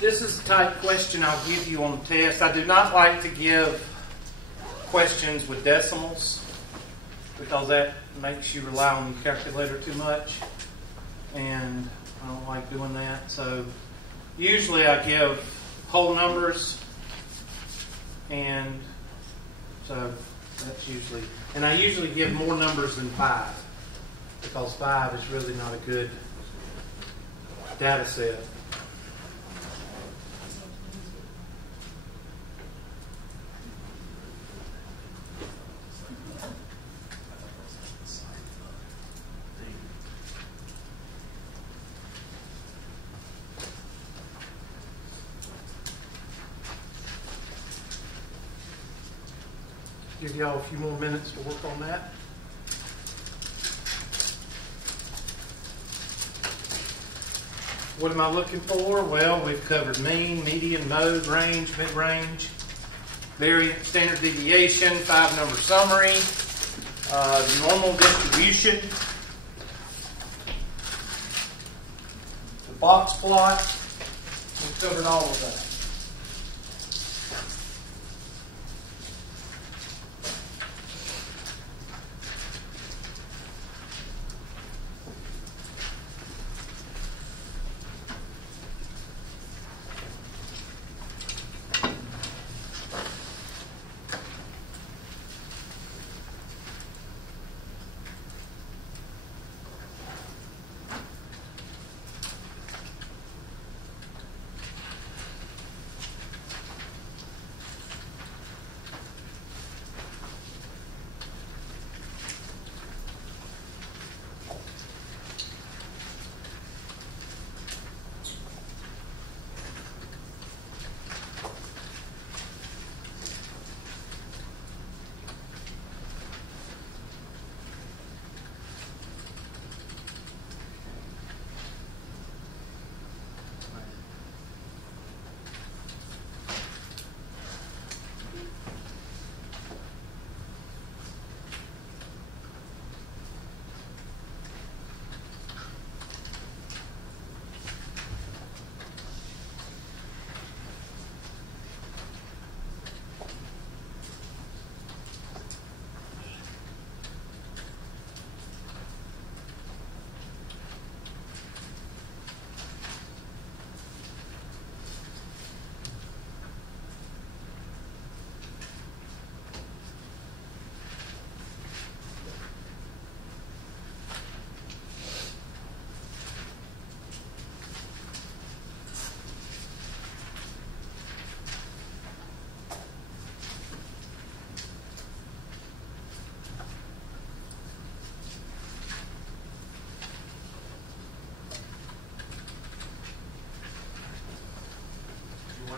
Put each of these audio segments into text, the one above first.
This is the type question I'll give you on the test. I do not like to give questions with decimals because that makes you rely on your calculator too much, and I don't like doing that. So usually I give whole numbers, and so that's usually, and I usually give more numbers than 5 because 5 is really not a good data set. Give y'all a few more minutes to work on that. What am I looking for? Well, we've covered mean, median, mode, range, mid-range, variance, standard deviation, 5-number summary, normal distribution, the box plot. We've covered all of that.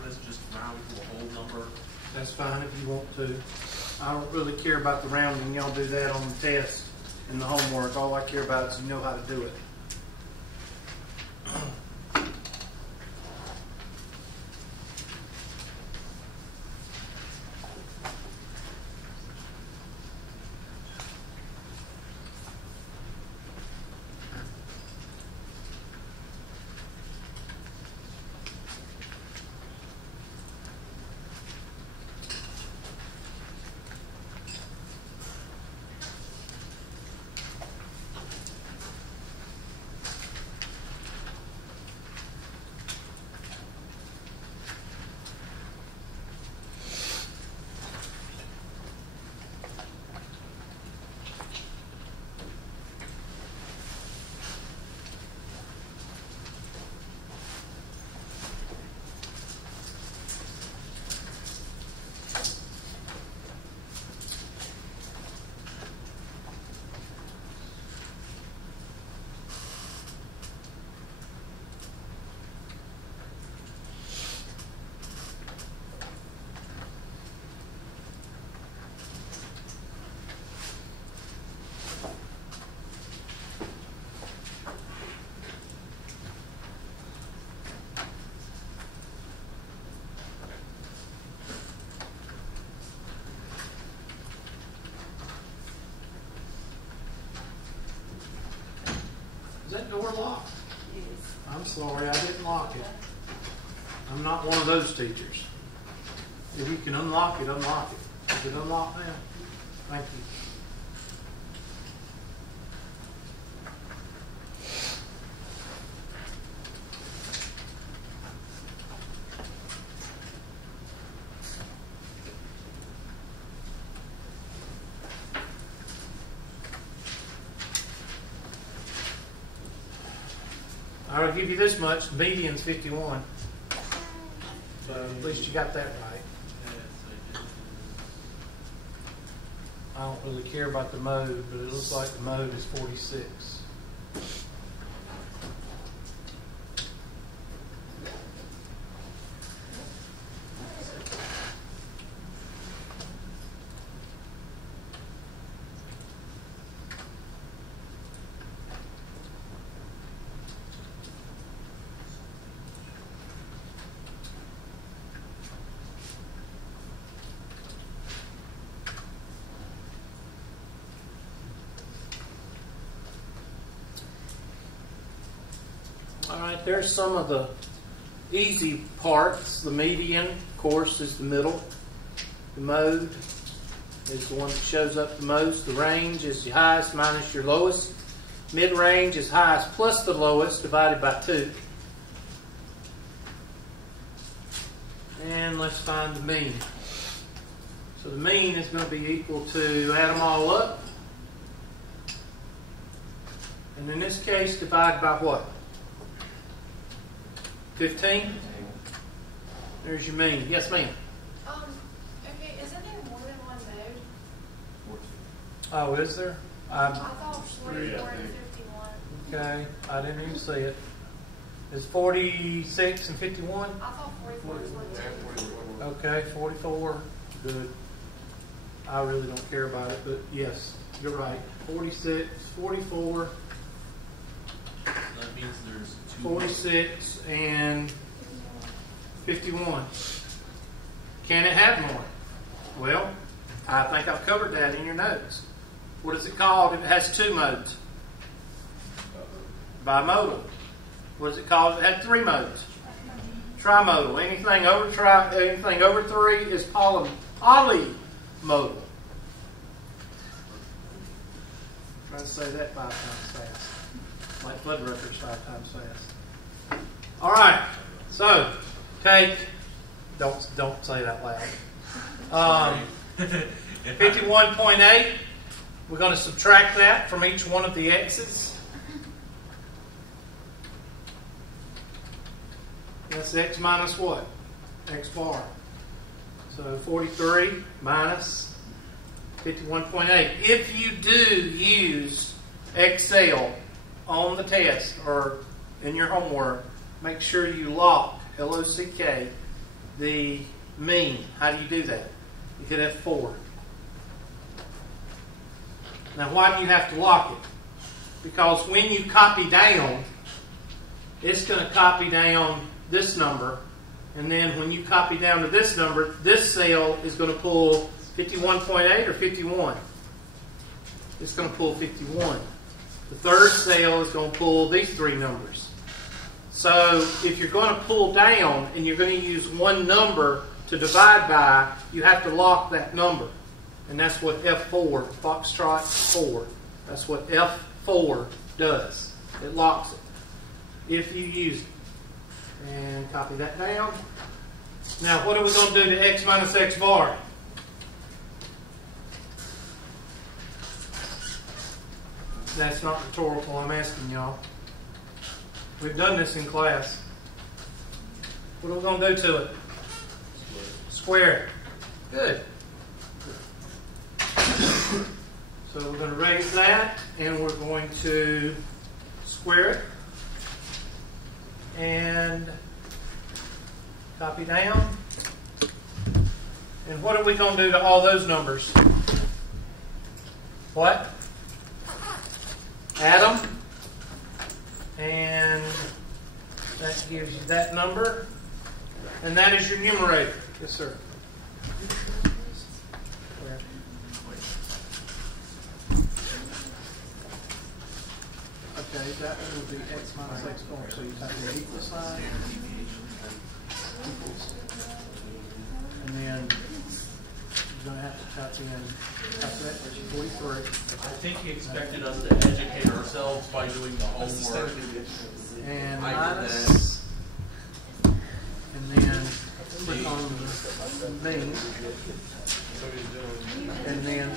To a whole number? That's fine if you want to. I don't really care about the rounding. Y'all do that on the test and the homework. All I care about is you know how to do it. that door locked? Yes. I'm sorry, I didn't lock it. I'm not one of those teachers. If you can unlock it, unlock it. Is it unlocked now? Thank you. I'll give you this much. The median's 51. So at least you got that right. I don't really care about the mode, but it looks like the mode is 46. All right, there's some of the easy parts. The median, of course, is the middle. The mode is the one that shows up the most. The range is your highest minus your lowest. Mid-range is highest plus the lowest divided by 2. And let's find the mean. So the mean is going to be equal to, add them all up. And in this case, divide by what? 15? There's your mean. Yes, ma'am. Okay, isn't there more than one mode? Oh, is there? I thought 44 and 51. Okay, I didn't even see it. Is 46 and 51? I thought 44 was one too. Okay, 44. Good. I really don't care about it, but yes, you're right. 46, 44. That means there's 2. 46 and 51. Can it have more? Well, I think I've covered that in your notes. What is it called if it has 2 modes? Bimodal. What is it called if it had 3 modes? Trimodal. Anything over 3 is polymodal. Try to say that 5 times fast. Like Floodruckers 5 times fast. All right. So take. Don't say that loud. 51.8. We're going to subtract that from each one of the x's. That's x minus what? X bar. So 43 minus 51.8. If you do use Excel on the test or in your homework, make sure you lock, L-O-C-K, the mean. How do you do that? You hit F4. Now why do you have to lock it? Because when you copy down, it's going to copy down this number, and then when you copy down to this number, this cell is going to pull 51.8 or 51. It's going to pull 51. The third cell is going to pull these 3 numbers. So if you're going to pull down and you're going to use one number to divide by, you have to lock that number. And that's what F4, Foxtrot 4, that's what F4 does. It locks it if you use it. And copy that down. Now what are we going to do to x minus x bar? That's not rhetorical, I'm asking y'all. We've done this in class. What are we going to do to it? Square it. Good. So we're going to raise that, and we're going to square it. And copy down. And what are we going to do to all those numbers? What? Add them. And that gives you that number. And that is your numerator. Yes, sir. Okay, that would be x minus x bar. So you type the equal sign. Equals. And then you're going to have to type in calculate 43. I think he expected us to educate ourselves by doing the homework. And minus. And then click on the mean. And then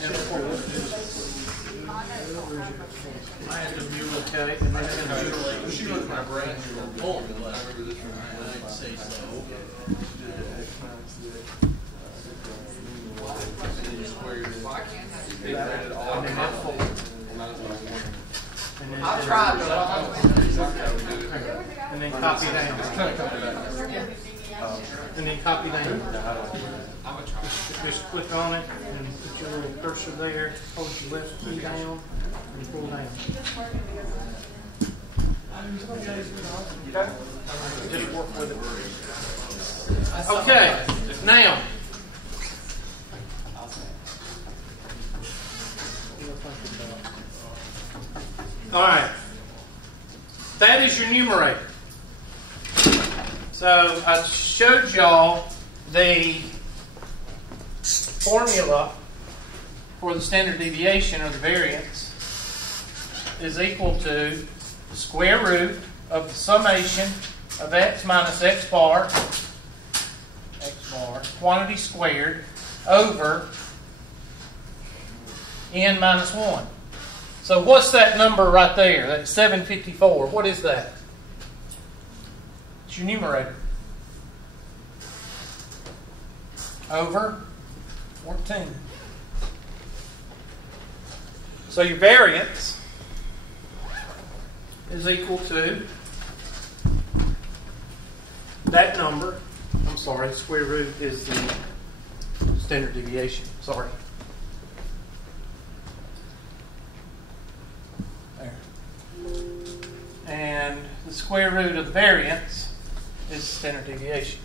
I had to mute okay, and then my brain to a pull, but I'd say so. I'll try, and then copy down. And then copy down. Just click on it and put your little cursor there. Hold your left key down and pull down. Okay? Just work with it. Okay, now. All right. That is your numerator. So I showed y'all the formula for the standard deviation or the variance is equal to the square root of the summation of x minus x bar, quantity squared, over n minus 1. So what's that number right there? That's 754. What is that? It's your numerator. Over 14. So your variance is equal to that number. I'm sorry, square root is the standard deviation. Sorry. There. And the square root of the variance is standard deviation.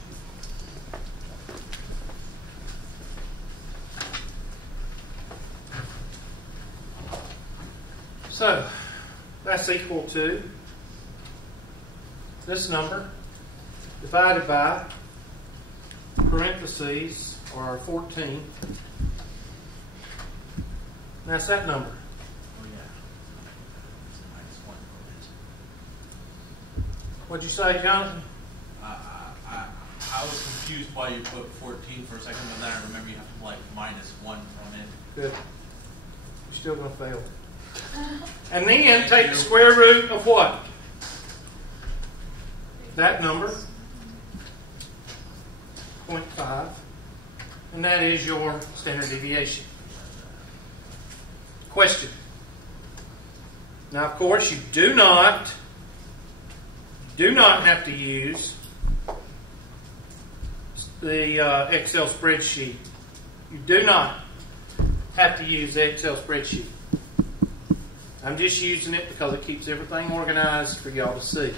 So, that's equal to this number divided by parentheses, or 14. That's that number. Oh, yeah. What'd you say, Jonathan? I was confused why you put 14 for a second, but then I remember you have to like minus 1 from it. Good. You're still going to fail. And then take the square root of what? That number. 0.5. And that is your standard deviation. Question. Now, of course, you do not have to use the Excel spreadsheet. You do not have to use the Excel spreadsheet. I'm just using it because it keeps everything organized for y'all to see.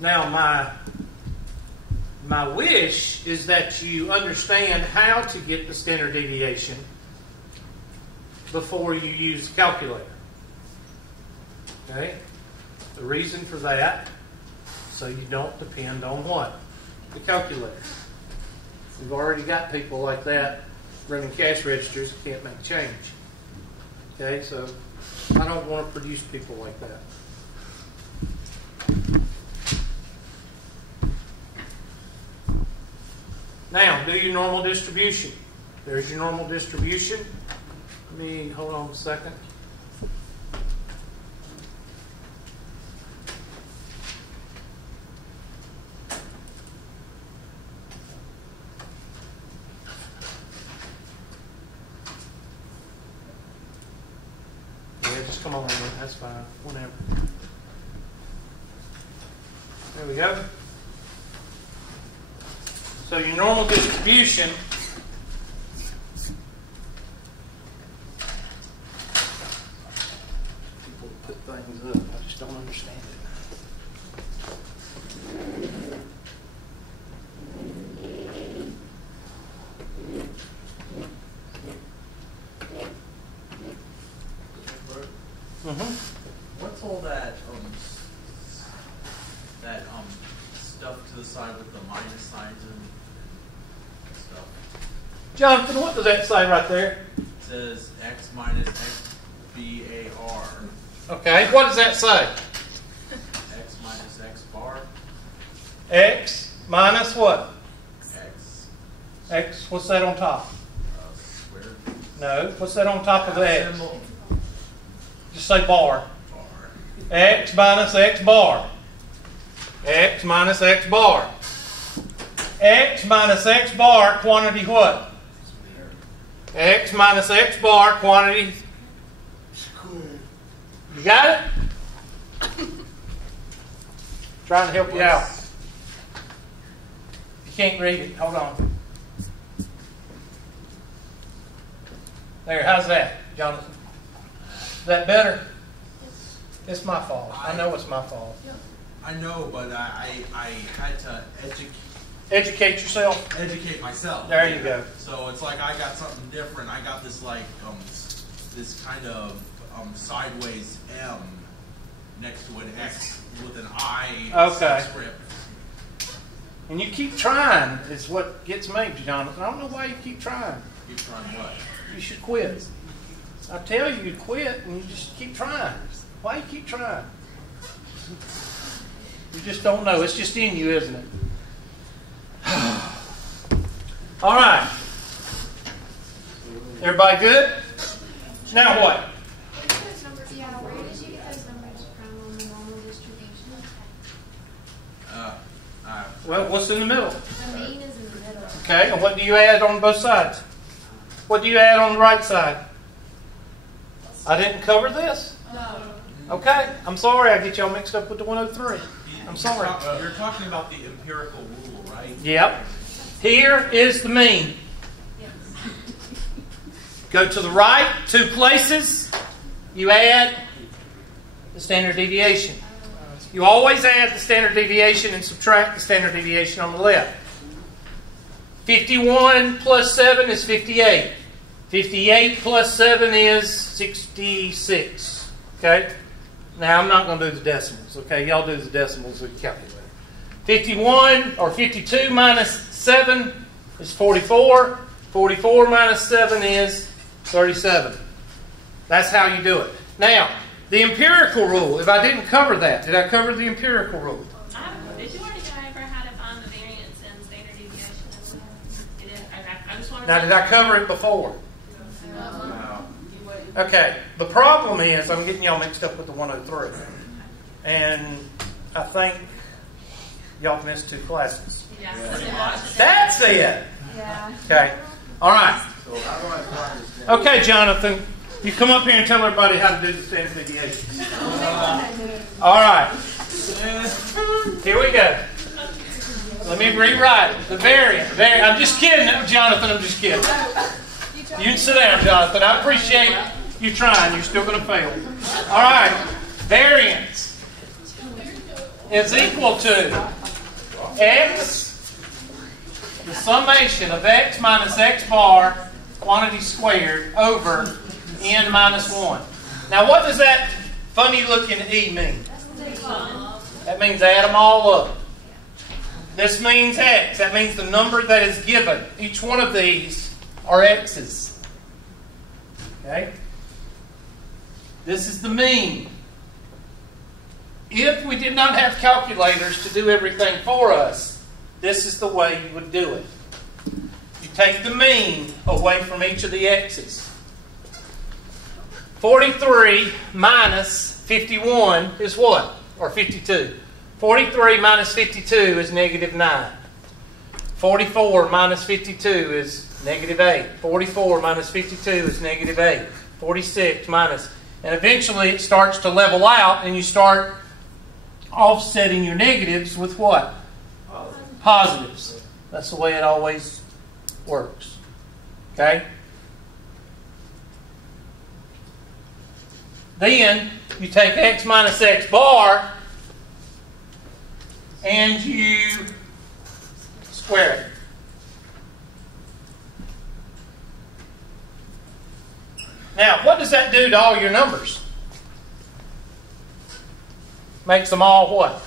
Now, my wish is that you understand how to get the standard deviation before you use the calculator. Okay? The reason for that, so you don't depend on what? The calculator. We've already got people like that running cash registers who can't make change. Okay, so I don't want to produce people like that. Now, do your normal distribution. There's your normal distribution. Let me, hold on a second. Yeah, just come on in. That's fine. Whenever. There we go. So your normal distribution people put things up. I just don't understand it. What's all that stuff to the side with the minus signs and stuff? Jonathan, what does that say right there? It says x minus x bar. Okay, what does that say? X minus x bar. X minus what? X. X, what's that on top? Squared. No, what's that on top of the X? Symbol. Just say bar. Bar. X minus X bar. X minus X bar. X minus X bar, quantity what? X minus X bar, quantity. You got it? Trying to help you out. You can't read it. Hold on. There, how's that, Jonathan? Is that better? It's my fault. I know it's my fault. I know, but I had to Educate yourself. educate myself. There you go. So it's like I got something different. I got this like this kind of sideways M next to an X with an I Okay. subscript. And you keep trying is what gets me, Jonathan. I don't know why you keep trying. Keep trying what? You should quit. I tell you, you quit and you just keep trying. Why you keep trying? You just don't know. It's just in you, isn't it? All right. Everybody good? Now what? Yeah, where did you get those numbers from on the normal distribution? Well, what's in the middle? The mean is in the middle. Okay, and what do you add on both sides? What do you add on the right side? I didn't cover this? No. Okay, I'm sorry I get y'all mixed up with the 103. I'm sorry. You're talking about the empirical rule, right? Yep. Here is the mean. Go to the right, 2 places. You add the standard deviation. You always add the standard deviation and subtract the standard deviation on the left. 51 plus 7 is 58. 58 plus 7 is 66. Okay? Now, I'm not going to do the decimals. Okay? Y'all do the decimals with your calculator. 51 or 52 minus 7 is 44. 44 minus 7 is 37. That's how you do it. Now, the empirical rule. If I didn't cover that, did I cover the empirical rule? Did you already go over how to find the variance and standard deviation as well? You did? Okay. I just wanted Now, did I cover it before? No. Okay. The problem is I'm getting y'all mixed up with the 103. And I think y'all missed 2 classes. Yeah. So they watched it. That's it. Yeah. Okay. All right. Okay, Jonathan. You come up here and tell everybody how to do the standard deviation. All right. Here we go. Let me rewrite it. The variance. I'm just kidding, Jonathan. I'm just kidding. You can sit down, Jonathan. I appreciate you trying. You're still going to fail. All right. Variance is equal to x, the summation of x minus x bar, quantity squared, over n minus 1. Now, what does that funny-looking e mean? That means add them all up. This means x. That means the number that is given. Each one of these are x's. Okay? This is the mean. If we did not have calculators to do everything for us, this is the way you would do it. You take the mean away from each of the x's. 43 minus 51 is what? Or 52. 43 minus 52 is negative 9. 44 minus 52 is negative 8. 44 minus 52 is negative 8. 46 minus. And eventually it starts to level out and you start offsetting your negatives with what? Positives. That's the way it always works. Okay? Then you take x minus x bar and you square it. Now, what does that do to all your numbers? makes them all what?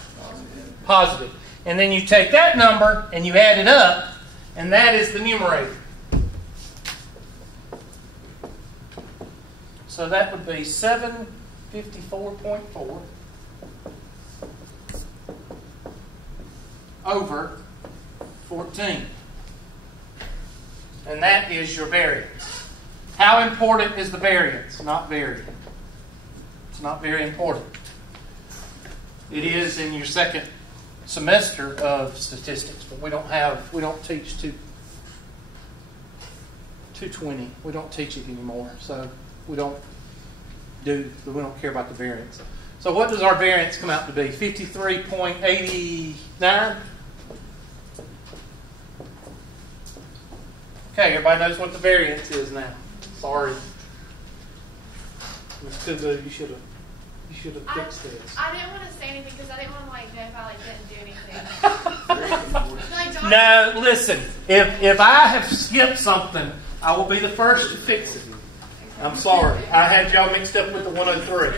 Positive. And then you take that number and you add it up, and that is the numerator. So that would be 754.4 over 14. And that is your variance. How important is the variance? Not very. It's not very important. It is in your second semester of statistics, but we don't teach 220. We don't teach it anymore, so we don't care about the variance. So what does our variance come out to be? 53.89? Okay, everybody knows what the variance is now. Sorry. Ms. Kubu, you should have fixed this. I didn't want to say anything because I didn't want to know if I didn't do anything. No, listen. If I have skipped something, I will be the first to fix it. I'm sorry. I had y'all mixed up with the 103.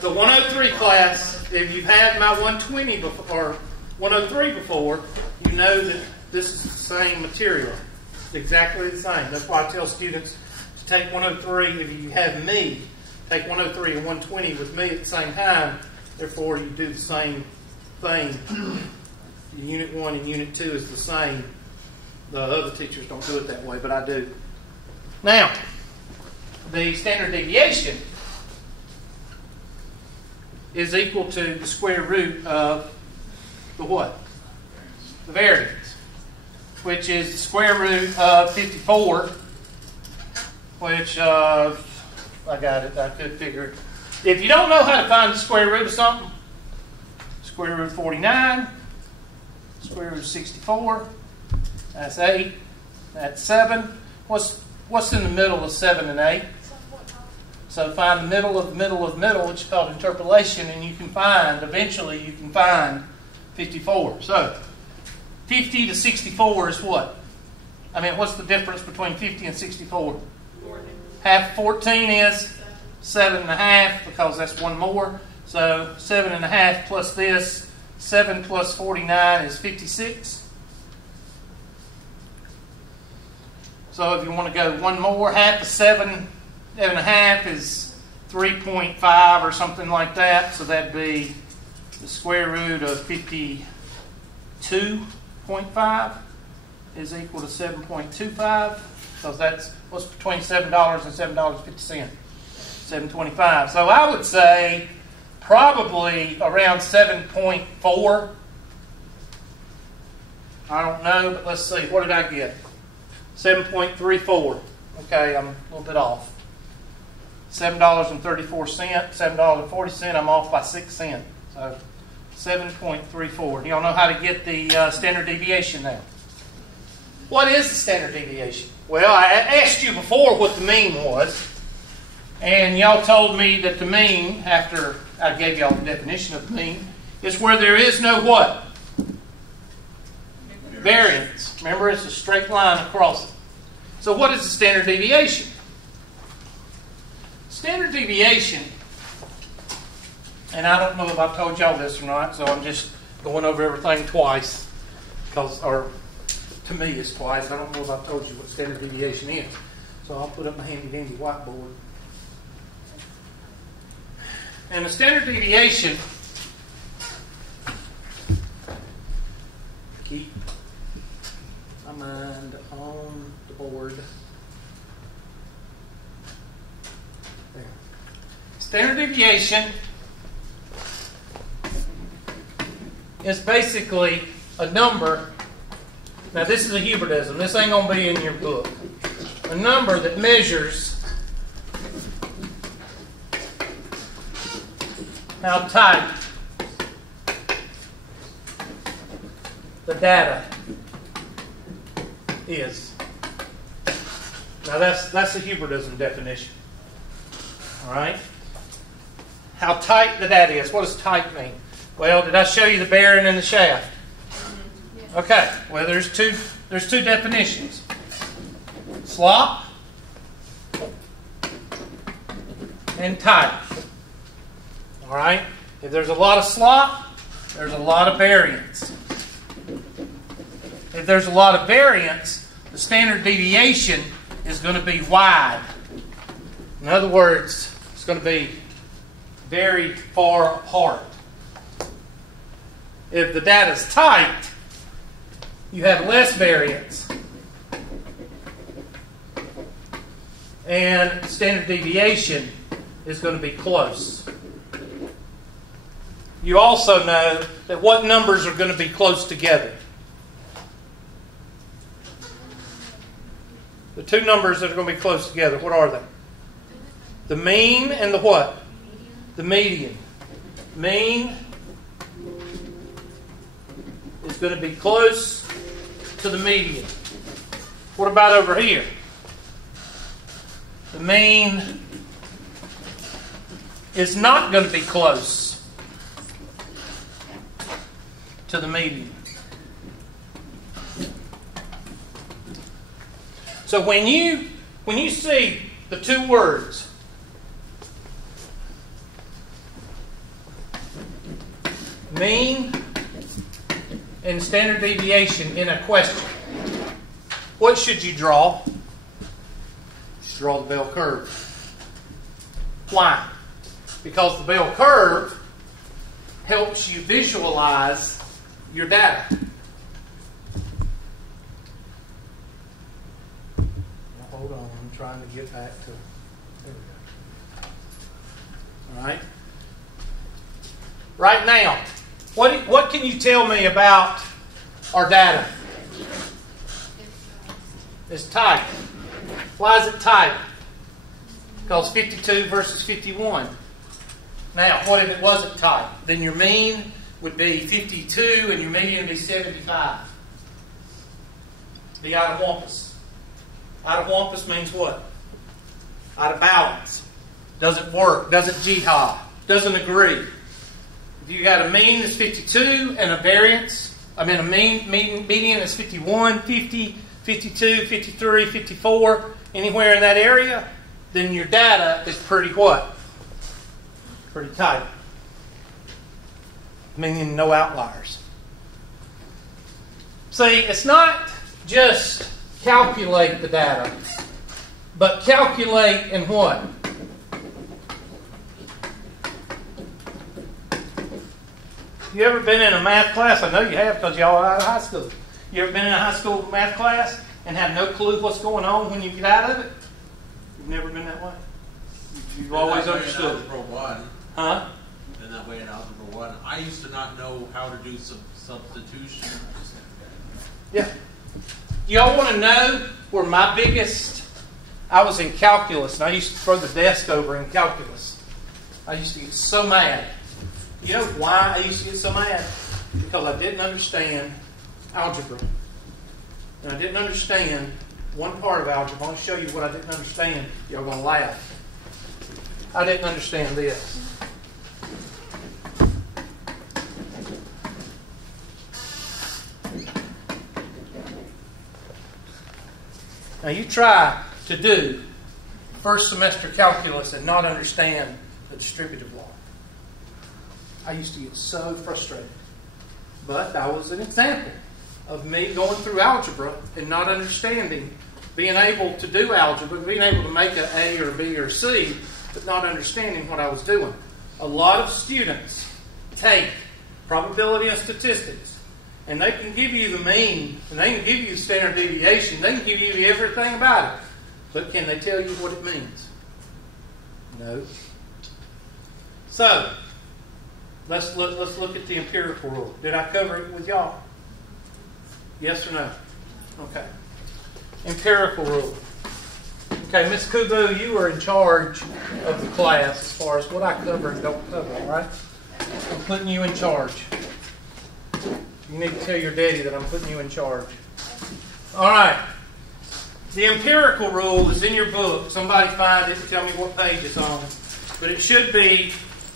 The 103 class, if you've had my 120 before, or 103 before, you know that this is the same material. It's exactly the same. That's why I tell students to take 103. If you have me, take 103 and 120 with me at the same time. Therefore, you do the same thing. Unit 1 and Unit 2 is the same. The other teachers don't do it that way, but I do. Now, the standard deviation is equal to the square root of the what? The variance, which is the square root of 54, which, I got it, I could figure it. If you don't know how to find the square root of something, square root of 49, square root of 64, that's 8, that's 7. What's in the middle of 7 and 8? So find the middle of middle of middle, which is called interpolation, and you can find, eventually you can find 54. So 50 to 64 is what? What's the difference between 50 and 64? 14. Half 14 is 7.5, because that's one more. So 7.5 plus this, 7 plus 49 is 56. So if you want to go one more, half of 7.5 is 3.5 or something like that. So that'd be the square root of 52.5 is equal to 7.25. So that's what's between $7 and $7.50. $7.25. So I would say probably around 7.4. I don't know, but let's see. What did I get? 7.34. Okay, I'm a little bit off. $7.34, $7.40, I'm off by 6 cents. So 7.34. Y'all know how to get the standard deviation now. What is the standard deviation? Well, I asked you before what the mean was, and y'all told me that the mean, after I gave y'all the definition of the mean, is where there is no what? Variance. Remember, it's a straight line across it. So what is the standard deviation? Standard deviation, and I don't know if I've told y'all this or not, so I'm just going over everything twice, or to me it's twice. I don't know if I've told you what standard deviation is. So I'll put up my handy dandy whiteboard. And the standard deviation, keep my mind on the board. There. Standard deviation is basically a number. Now this is a Huberdism. This ain't going to be in your book. A number that measures how tight the data is. Now that's the Huberdism definition. All right? How tight the data is. What does tight mean? Well, did I show you the bearing and the shaft? Okay. Well, there's two definitions. Slop and tight. All right? If there's a lot of slop, there's a lot of variance. If there's a lot of variance, the standard deviation is going to be wide. In other words, it's going to be very far apart. If the data is tight, you have less variance. And standard deviation is going to be close. You also know that what numbers are going to be close together. The two numbers that are going to be close together, what are they? The mean and the what? The median. Mean is going to be close to the median. What about over here? The mean is not going to be close to the median. So when you see the two words mean and standard deviation in a question, what should you draw? You should draw the bell curve. Why? Because the bell curve helps you visualize your data. Now, hold on, I'm trying to get back to. There we go. All right. Right now, what can you tell me about our data? It's tight. Why is it tight? Because 52 versus 51. Now, what if it wasn't tight? Then your mean would be 52 and your median would be 75. Be out of wampus. Out of wampus means what? Out of balance. Doesn't work. Doesn't jihad. Doesn't agree. If you got a mean that's 52 and a variance, a median is 51, 50, 52, 53, 54, anywhere in that area, then your data is pretty what? Pretty tight. Meaning no outliers. See, it's not just calculate the data, but calculate in what? You ever been in a math class? I know you have because y'all are out of high school. You ever been in a high school math class and have no clue what's going on when you get out of it? You've never been that way? You've always understood. Algebra 1. Huh? Been that way in Algebra 1. I used to not know how to do substitution. Yeah. Y'all want to know where my biggest... I was in calculus, and I used to throw the desk over in calculus. I used to get so mad. You know why I used to get so mad? Because I didn't understand algebra. And I didn't understand one part of algebra. I'll show you what I didn't understand. Y'all going to laugh. I didn't understand this. Now you try to do first semester calculus and not understand the distributive law. I used to get so frustrated. But that was an example of me going through algebra and not understanding, being able to do algebra, being able to make an A or B or C, but not understanding what I was doing. A lot of students take probability and statistics, and they can give you the mean, and they can give you the standard deviation, they can give you everything about it. But can they tell you what it means? No. So, let's look at the empirical rule. Did I cover it with y'all? Yes or no? Okay. Empirical rule. Okay, Ms. Kubu, you are in charge of the class as far as what I cover and don't cover, all right? I'm putting you in charge. You need to tell your daddy that I'm putting you in charge. All right. The empirical rule is in your book. Somebody find it and tell me what page it's on. But it should be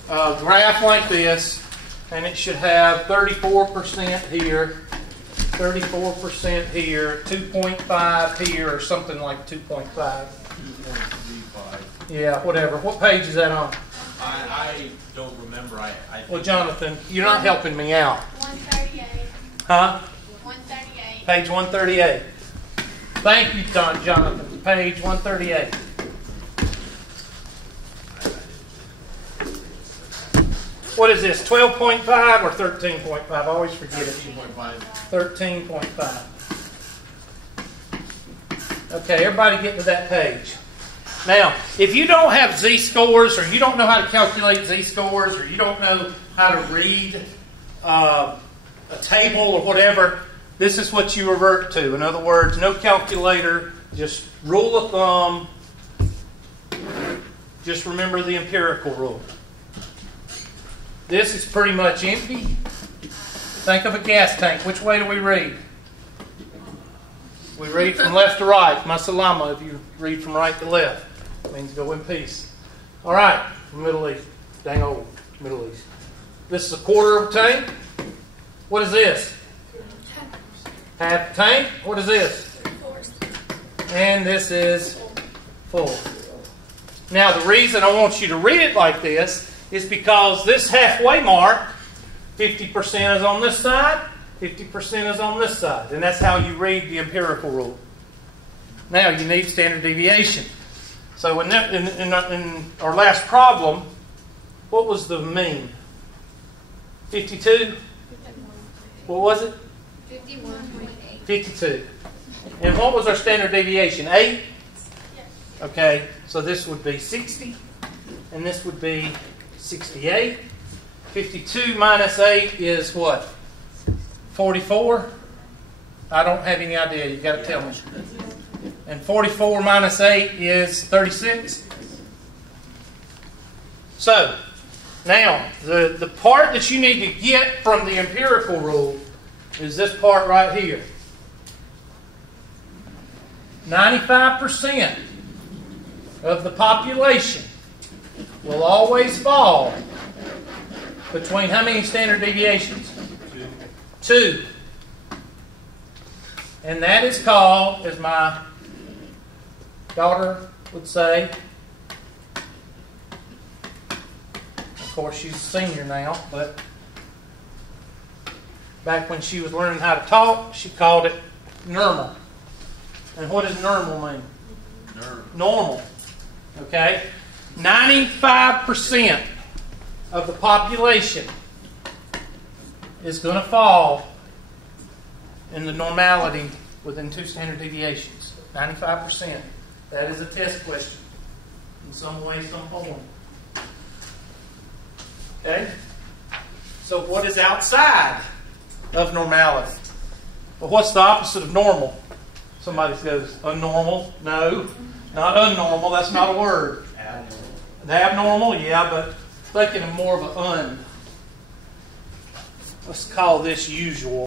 a graph like this, and it should have 34% here, 34% here, 2.5 here, or something like 2.5. 2.35. Yeah, whatever. What page is that on? I don't remember. I Well, Jonathan, you're not helping me out. 138. Huh? 138. Page 138. Thank you, Jonathan. Page 138. What is this, 12.5 or 13.5? I always forget it. 13.5. Okay, everybody get to that page. Now, if you don't have z-scores, or you don't know how to calculate z-scores, or you don't know how to read a table or whatever, this is what you revert to. In other words, no calculator, just rule of thumb. Just remember the empirical rule. This is pretty much empty. Think of a gas tank. Which way do we read? We read from left to right. Masalama, if you read from right to left, it means go in peace. All right, Middle East. Dang old Middle East. This is a quarter of a tank. What is this? Half a tank. What is this? And this is full. Now, the reason I want you to read it like this is because this halfway mark, 50% is on this side, 50% is on this side. And that's how you read the empirical rule. Now, you need standard deviation. So in our last problem, what was the mean? 52? What was it? 51.8. 52. And what was our standard deviation? 8? Okay, so this would be 60, and this would be 68. 52 minus 8 is what? 44? I don't have any idea. You've got to tell me. And 44 minus 8 is 36. So, now, the part that you need to get from the empirical rule is this part right here. 95% of the population will always fall between how many standard deviations? 2. And that is called, as my daughter would say, of course she's a senior now, but back when she was learning how to talk, she called it normal. And what does normal mean? Normal. Okay? 95% of the population is going to fall in the normality within 2 standard deviations. 95%. That is a test question in some way, some form. Okay? So what is outside of normality? Well, what's the opposite of normal? Somebody goes, unnormal? No, not unnormal. That's not a word. Abnormal, yeah, but thinking of more of an un. Let's call this usual.